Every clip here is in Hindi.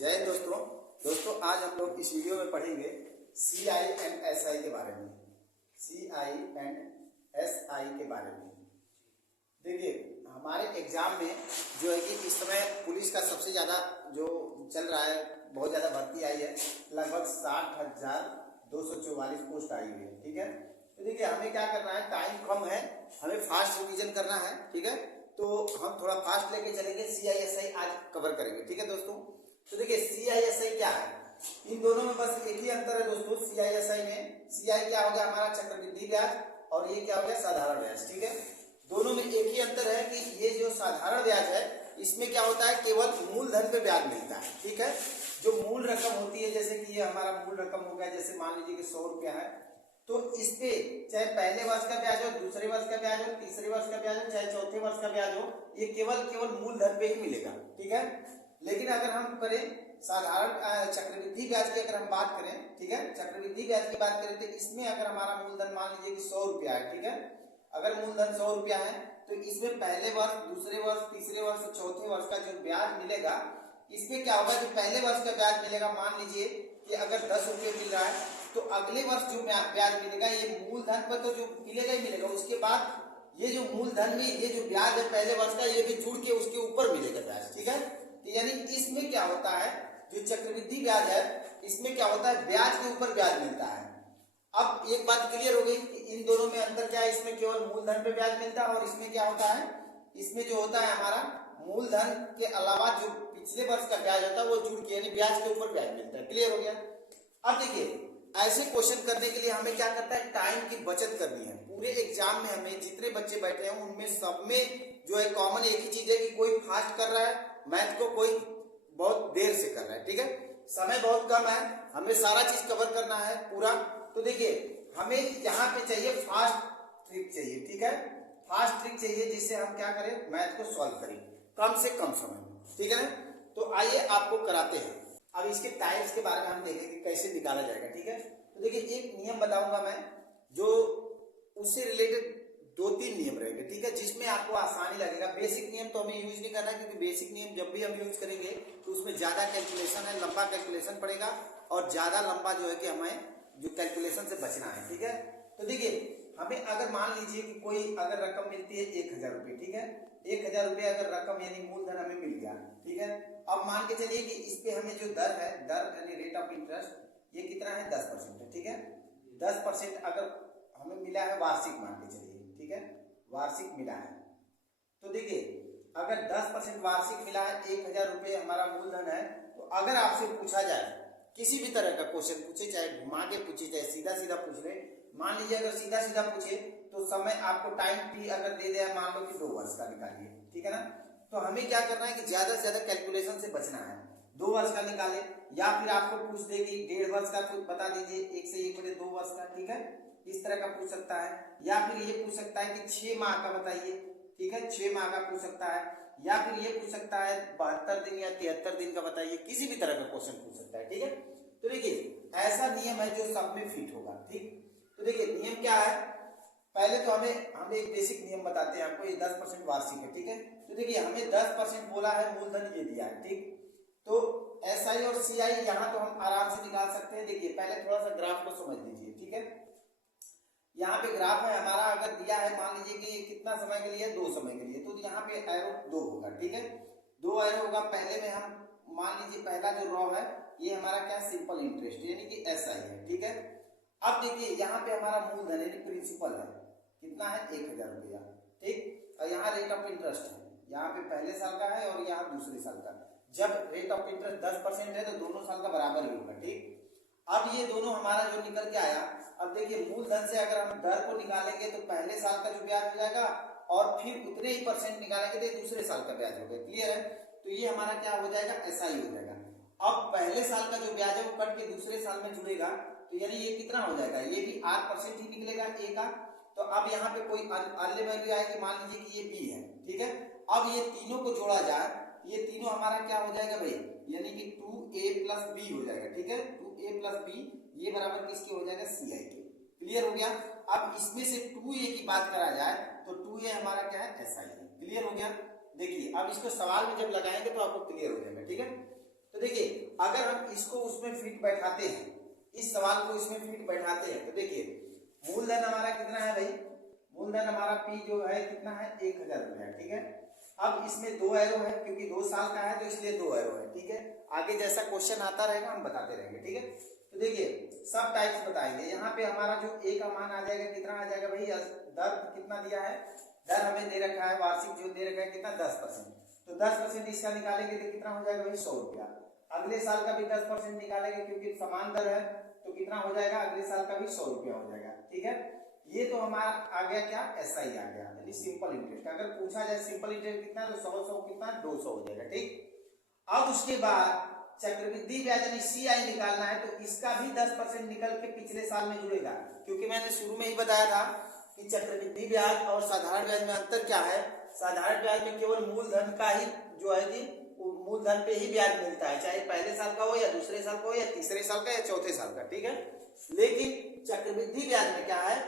जय हिंद दोस्तों आज हम लोग इस वीडियो में पढ़ेंगे CI एंड SI के बारे में। CI एंड SI के बारे में देखिए, हमारे एग्जाम में जो है कि इस समय पुलिस का सबसे ज़्यादा जो चल रहा है, बहुत ज़्यादा भर्ती आई है, लगभग 60,244 पोस्ट आई हुई है। ठीक है, तो देखिए हमें क्या करना है, टाइम कम है, हमें फास्ट रिवीजन करना है। ठीक है, तो हम थोड़ा फास्ट लेके चलेंगे। CI SI आज कवर करेंगे। ठीक है दोस्तों, तो देखिए CI SI क्या है, इन दोनों में बस एक ही अंतर है दोस्तों। CI SI में CI क्या हो गया हमारा चक्रवृद्धि ब्याज, और ये क्या हो गया साधारण ब्याज। ठीक है, दोनों में एक ही अंतर है कि ये जो साधारण ब्याज है इसमें क्या होता है, केवल मूलधन पे ब्याज मिलता है। ठीक है, जो मूल रकम होती है, जैसे कि ये हमारा मूल रकम हो गया, जैसे मान लीजिए कि 100 रुपया है, तो इस पे चाहे पहले वर्ष का ब्याज हो, दूसरे वर्ष का ब्याज हो, तीसरे वर्ष का ब्याज हो, चाहे चौथे वर्ष का ब्याज हो, ये केवल मूलधन पे ही मिलेगा। ठीक है, लेकिन अगर हम करें साधारण चक्रवृद्धि ब्याज की अगर हम बात करें, ठीक है, चक्रवृद्धि ब्याज की बात करें, तो इसमें अगर हमारा मूलधन मान लीजिए कि 100 रुपया है, ठीक है, अगर मूलधन 100 रुपया है, तो इसमें पहले वर्ष, दूसरे वर्ष, तीसरे वर्ष, चौथे वर्ष का जो ब्याज मिलेगा, इसमें क्या होगा, जो पहले वर्ष का ब्याज मिलेगा, मान लीजिए कि अगर 10 रुपये मिल रहा है, तो अगले वर्ष जो ब्याज मिलेगा ये मूलधन पर तो जो मिलेगा ही मिलेगा, उसके बाद ये जो मूलधन में ये जो ब्याज है पहले वर्ष का, ये भी जुड़ के उसके ऊपर मिलेगा ब्याज। ठीक है, तो यानी इसमें क्या होता है, जो चक्रवृद्धि ब्याज है इसमें क्या होता है, ब्याज के ऊपर ब्याज मिलता है। अब एक बात क्लियर हो गई कि इन दोनों में अंतर क्या है, इसमें केवल मूलधन पे ब्याज मिलता है, और इसमें क्या होता है, इसमें जो होता है हमारा मूलधन के अलावा जो पिछले वर्ष का ब्याज होता है वो जुड़ के यानी ब्याज के ऊपर ब्याज मिलता है। क्लियर हो गया। अब देखिए ऐसे क्वेश्चन करने के लिए हमें क्या करता है, टाइम की बचत करनी है। पूरे एग्जाम में हमें जितने बच्चे बैठे हैं उनमें सब में जो है कॉमन एक ही चीज है कि कोई फास्ट कर रहा है मैथ को, कोई बहुत देर से कर रहा है। ठीक है, समय बहुत कम है, हमें सारा चीज कवर करना है पूरा। तो देखिए हमें यहाँ पे चाहिए फास्ट ट्रिक चाहिए। ठीक है, फास्ट ट्रिक चाहिए जिससे हम क्या करें, मैथ को सॉल्व करें कम से कम समय में। ठीक है ना, तो आइए आपको कराते हैं। अब इसके टाइप्स के बारे में हम देखेंगे कैसे निकाला जाएगा। ठीक है, तो देखिए एक नियम बताऊंगा मैं, जो उससे रिलेटेड 2-3 नियम रहेंगे। ठीक है, जिसमें आपको आसानी लगेगा। बेसिक नियम तो हमें यूज नहीं करना, क्योंकि बेसिक नियम जब भी हम यूज करेंगे तो उसमें ज्यादा कैलकुलेशन है, लंबा कैलकुलेशन पड़ेगा, और ज्यादा लंबा जो है कि हमें जो कैलकुलेशन से बचना है। ठीक है, तो देखिए हमें अगर मान लीजिए कि कोई अगर रकम मिलती है 1000 रुपये, ठीक है, 1000 रुपये अगर रकम यानी मूलधन हमें मिल गया। ठीक है, अब मान के चलिए कि इस पे हमें जो दर है, दर यानी रेट ऑफ इंटरेस्ट, ये कितना है 10% है। ठीक है, 10% अगर हमें मिला है वार्षिक, मान के चलिए, ठीक है, वार्षिक मिला है, तो देखिए अगर 10% वार्षिक मिला है, 1000 रुपये हमारा मूलधन है, तो अगर आपसे पूछा जाए किसी भी तरह का क्वेश्चन पूछे, चाहे घुमा के पूछे चाहे सीधा सीधा पूछ ले, मान लीजिए अगर सीधा सीधा पूछे तो समय आपको टाइम पी अगर दे दिया, मान लो कि 2 वर्ष का निकालिए। ठीक है ना, तो हमें क्या करना है कि ज्यादा से ज्यादा कैलकुलेशन से बचना है। 2 वर्ष का निकाले, या फिर आपको पूछ दे कि 1.5 वर्ष का कुछ बता दीजिए, 1 से 1 बटे 2 वर्ष का। ठीक है, इस तरह का पूछ सकता है, या फिर ये पूछ सकता है कि 6 माह का बताइए। ठीक है, 6 माह का पूछ सकता है, या फिर ये पूछ सकता है 72 दिन या 73 दिन का बताइए, किसी भी तरह का क्वेश्चन पूछ सकता है। ठीक है, तो देखिए ऐसा नियम है जो सब में फिट होगा। ठीक, तो देखिए नियम क्या है, पहले तो हमें एक बेसिक नियम बताते हैं आपको। ये 10% वार्षिक है। ठीक है, तो देखिए हमें 10% बोला है, मूलधन ये दिया है। ठीक, तो SI और CI यहाँ तो हम आराम से निकाल सकते हैं। देखिए पहले थोड़ा सा ग्राफ को समझ लीजिए। ठीक है, यहाँ पे ग्राफ है हमारा, अगर दिया है मान लीजिए कि कितना समय के लिए, 2 समय के लिए, तो यहाँ पे एरो 2 होगा। ठीक है, 2 एरो होगा। पहले में हम मान लीजिए पहला जो रॉ है ये हमारा क्या, सिंपल इंटरेस्ट यानी कि SI है। ठीक है, अब देखिए यहाँ पे हमारा मूलधन यानी प्रिंसिपल है, कितना है 1000 रुपया। ठीक, और यहाँ रेट ऑफ इंटरेस्ट है, यहाँ पे पहले साल का है और यहाँ दूसरे साल का। जब रेट ऑफ इंटरेस्ट 10% है तो दोनों साल का बराबर ही होगा। ठीक, अब ये दोनों हमारा जो निकल के आया, अब देखिए मूलधन से अगर हम दर को निकालेंगे तो पहले साल का जो ब्याज हो जाएगा, और फिर उतने ही % निकालेंगे तो दूसरे साल का ब्याज होगा। क्लियर है, तो ये हमारा क्या हो जाएगा, SI हो जाएगा। अब पहले साल का जो ब्याज है वो कट के दूसरे साल में जुड़ेगा, तो यानी ये कितना हो जाएगा, ये भी 8% ही निकलेगा A का। तो अब यहाँ पे कोई अन्य वैल्यू आएगी, मान लीजिए कि ये B है। ठीक है, अब ये तीनों को जोड़ा जाए, ये तीनों हमारा क्या हो जाएगा भाई, यानी कि 2A प्लस B हो जाएगा। ठीक है, 2A प्लस B ये बराबर किसके हो जाएगा, CI के। क्लियर हो गया। अब इसमें से 2A की बात करा जाए तो 2A हमारा क्या है, SI है। क्लियर हो गया। देखिए अब इसको सवाल में जब लगाएंगे तो आपको क्लियर हो जाएगा। ठीक है, तो देखिए अगर हम इसको उसमें फिट बैठाते हैं, इस सवाल को इसमें फिट बैठाते हैं, तो देखिए मूलधन हमारा कितना है भाई, मूलधन हमारा पी जो है कितना है 1000 रुपया, ठीक है। अब इसमें 2 एरो है, क्योंकि 2 साल का है तो इसलिए 2 एरो है, ठीक है। आगे जैसा क्वेश्चन आता रहेगा हम बताते रहेंगे, ठीक है। तो देखिए सब टाइप्स बताएंगे। यहाँ पे हमारा जो ए का मान आ जाएगा, कितना आ जाएगा भाई, दर कितना दिया है, दर हमें दे रखा है, वार्षिक जो दे रखा है कितना 10%, तो 10% इसका निकालेंगे तो कितना हो जाएगा भाई 100 रुपया। अगले साल का भी 10% निकालेंगे, क्योंकि समान दर है तो कितना हो जाएगा, अगले साल का भी 100 रुपया हो जाएगा, ठीक है। ये तो हमारा आ गया क्या, एसआई आ गया, यानी सिंपल इंटरेस्ट। अगर पूछा जाए सिंपल इंटरेस्ट कितना, तो 100 कितना 200 हो जाएगा, ठीक। अब उसके बाद चक्रवृद्धि ब्याज यानी सीआई निकालना है, तो इसका भी 10% निकल के पिछले साल में जुड़ेगा, क्योंकि मैंने शुरू में ही बताया था कि चक्रवृद्धि ब्याज और साधारण ब्याज में अंतर क्या है। साधारण ब्याज में केवल मूलधन का ही जो है कि मूलधन पे ही ब्याज मिलता है, चाहे पहले साल का हो या दूसरे साल का हो या तीसरे साल का या चौथे साल का, ठीक है। लेकिन चक्रवृद्धि ब्याज में क्या है,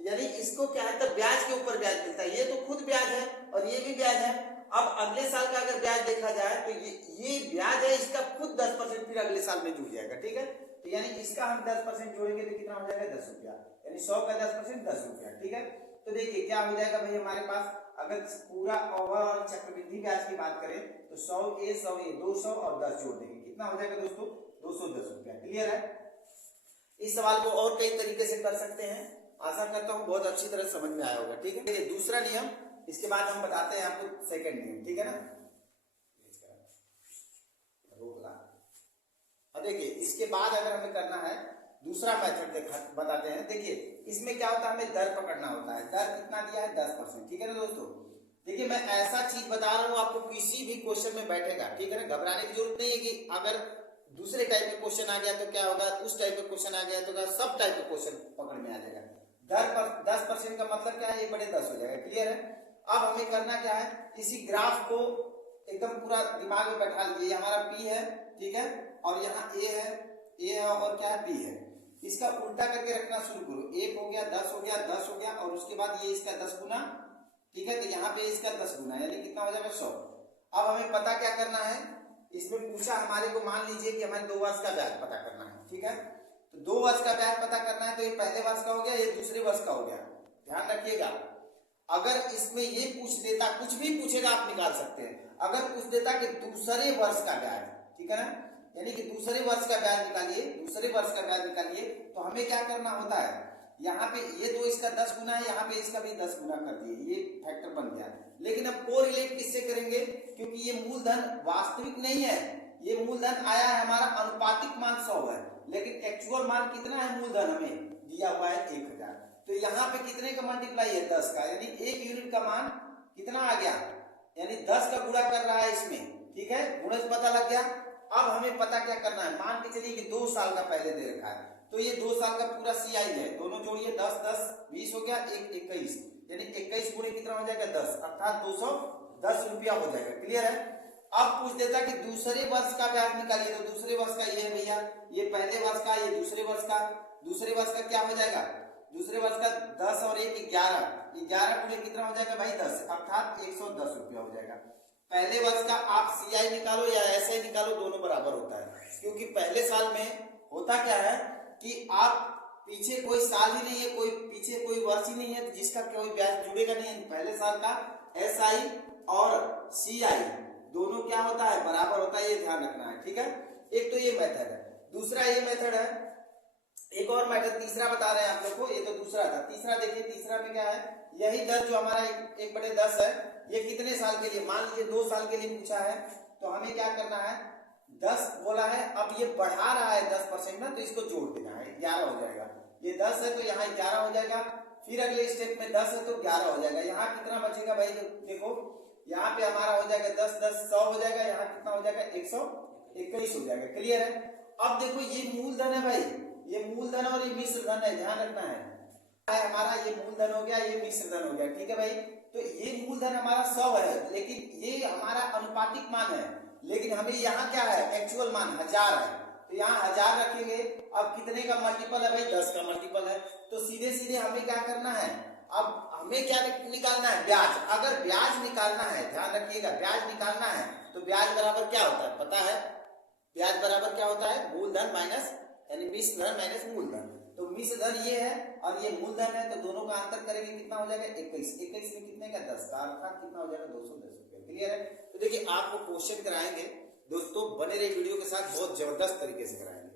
यानी इसको क्या है, तो ब्याज के ऊपर ब्याज मिलता है। ये तो खुद ब्याज है और ये भी ब्याज है। अब अगले साल का अगर ब्याज देखा जाए तो ये ब्याज है, इसका खुद 10% फिर अगले साल में जुड़ जाएगा, ठीक है। तो यानी इसका हम 10% जोड़ेंगे तो कितना हो जाएगा 10 रुपया, यानी 100 का 10% 10 रुपया, ठीक है। तो देखिए क्या हो जाएगा भाई हमारे पास, अगर पूरा ओवरऑल चक्रवृद्धि ब्याज की बात करें तो 100 ए 200 और 10 जोड़ देंगे, कितना हो जाएगा दोस्तों 210 रुपया। क्लियर है। इस सवाल को और कई तरीके से कर सकते हैं, आशा करता हूं बहुत अच्छी तरह समझ में आया होगा, ठीक है। देखिए दूसरा नियम, इसके बाद हम बताते हैं आपको सेकंड नियम, ठीक है ना। अब देखिए इसके बाद अगर हमें करना है दूसरा मेथड बताते हैं। देखिए इसमें क्या होता है, हमें दर पकड़ना होता है। दर कितना दिया है 10%, ठीक है ना दोस्तों। देखिए मैं ऐसा चीज बता रहा हूँ आपको, किसी भी क्वेश्चन में बैठेगा, ठीक है ना। घबराने की जरूरत नहीं है कि अगर दूसरे टाइप का क्वेश्चन आ गया तो क्या होगा, उस टाइप का क्वेश्चन आ गया तो क्या, सब टाइप का क्वेश्चन पकड़ में आ जाएगा। दर पर 10% का मतलब क्या है, ये बड़े 10 हो जाएगा। क्लियर है। अब हमें करना क्या है, इसी ग्राफ को एकदम पूरा दिमाग में बैठा लीजिए। हमारा पी है, ठीक है, और यहाँ ए है और क्या है बी है। इसका उल्टा करके रखना शुरू करो। 1 हो गया, 10 हो गया, 10 हो गया, और उसके बाद ये इसका 10 गुना, ठीक है। तो यहाँ पे इसका 10 गुना यानी कितना हो जाएगा 100। अब हमें पता क्या करना है, इसमें पूछा हमारे को, मान लीजिए कि हमें 2 वर्ष का ब्याज पता करना है, ठीक है। तो 2 वर्ष का ब्याज पता करना है, तो ये पहले वर्ष का हो गया, ये दूसरे वर्ष का हो गया। ध्यान रखिएगा, अगर इसमें ये पूछ देता, कुछ भी पूछेगा आप निकाल सकते हैं। अगर पूछ देता कि दूसरे वर्ष का ब्याज, ठीक है ना, यानी कि दूसरे वर्ष का ब्याज निकालिए, दूसरे वर्ष का ब्याज निकालिए, तो हमें क्या करना होता है, यहाँ पे ये 2 इसका 10 गुना है, यहाँ पे इसका भी 10 गुना कर दिए, ये फैक्टर बन गया। लेकिन अब कोरिलेट किससे करेंगे, क्योंकि ये मूलधन वास्तविक नहीं है, ये मूलधन आया है हमारा अनुपातिक मान 100 है, लेकिन एक्चुअल मान कितना है, मूलधन हमें दिया हुआ है 1000। तो यहाँ पे कितने का मल्टीप्लाई है 10 का, यानी 1 यूनिट का मान कितना आ गया, यानी 10 का गुणा कर रहा है इसमें, ठीक है। गुणज पता लग गया। अब हमें पता क्या करना है, मान के चलिए कि 2 साल का पहले दे रखा है, तो ये 2 साल का पूरा सीआई है, दोनों जोड़िए 10 10 20 हो गया, 1 21, यानी 21 गुणे कितना हो जाएगा 10, अर्थात 210 रुपया हो जाएगा। क्लियर है। अब पूछ देता कि दूसरे वर्ष का ब्याज निकालिए, तो दूसरे वर्ष का ये है भैया, ये पहले वर्ष का, ये दूसरे वर्ष का। दूसरे वर्ष का क्या हो जाएगा, दूसरे वर्ष का 10 और 1 11, 11 गुणे कितना हो जाएगा भाई 10, अर्थात 110 रुपया हो जाएगा। पहले वर्ष का आप सीआई निकालो या एसआई निकालो, दोनों बराबर होता है, क्योंकि पहले साल में होता क्या है कि आप पीछे कोई साल ही नहीं है, कोई पीछे कोई वर्ष ही नहीं है, तो जिसका कोई ब्याज जुड़ेगा नहीं। पहले साल का एसआई और सीआई दोनों क्या होता है, बराबर होता है, ये ध्यान रखना है, ठीक है। एक तो ये मेथड है, दूसरा ये मेथड है, एक और मेथड तीसरा बता रहे हैं आप लोग को, ये तो दूसरा था। तीसरा देखिए, तीसरा में क्या है, यही दर जो हमारा 1/10 है, ये कितने साल के लिए, मान लीजिए 2 साल के लिए पूछा है, तो हमें क्या करना है, 10 बोला है, अब ये बढ़ा रहा है 10% ना, तो इसको जोड़ देना है, 11 हो जाएगा। ये 10 है तो यहाँ 11 हो जाएगा, फिर अगले स्टेप में 10 है तो 11 हो जाएगा। यहाँ कितना बचेगा भाई, देखो यहाँ पे हमारा हो जाएगा 10 10 100 हो जाएगा, यहाँ कितना हो जाएगा 121 हो जाएगा। क्लियर है। अब देखो ये मूलधन है भाई, ये मूलधन और ये मिश्र धन है, ध्यान रखना है। हमारा ये मूलधन हो गया, ये मिश्र धन हो गया, ठीक है भाई। तो ये मूलधन हमारा 100 है, लेकिन ये हमारा अनुपातिक मान है, लेकिन हमें यहाँ क्या है, एक्चुअल मान 1000 है, तो यहाँ 1000 रखेंगे। अब कितने का मल्टीपल है भाई, 10 का मल्टीपल है, तो सीधे सीधे हमें क्या करना है, अब हमें क्या निकालना है, ब्याज। अगर ब्याज निकालना है, ध्यान रखिएगा, ब्याज निकालना है तो ब्याज बराबर क्या होता है, पता है, ब्याज बराबर क्या होता है, मूलधन माइनस यानी मिश्र धन माइनस मूलधन। तो मिश्र धन ये है और ये मूलधन है, तो दोनों का अंतर करेंगे कितना हो जाएगा 21। 21 में कितने का 10 का, अर्थात कितना हो जाएगा 210 रुपये। क्लियर है। तो देखिए आपको क्वेश्चन कराएंगे दोस्तों, बने रहिए वीडियो के साथ, बहुत जबरदस्त तरीके से कराएंगे।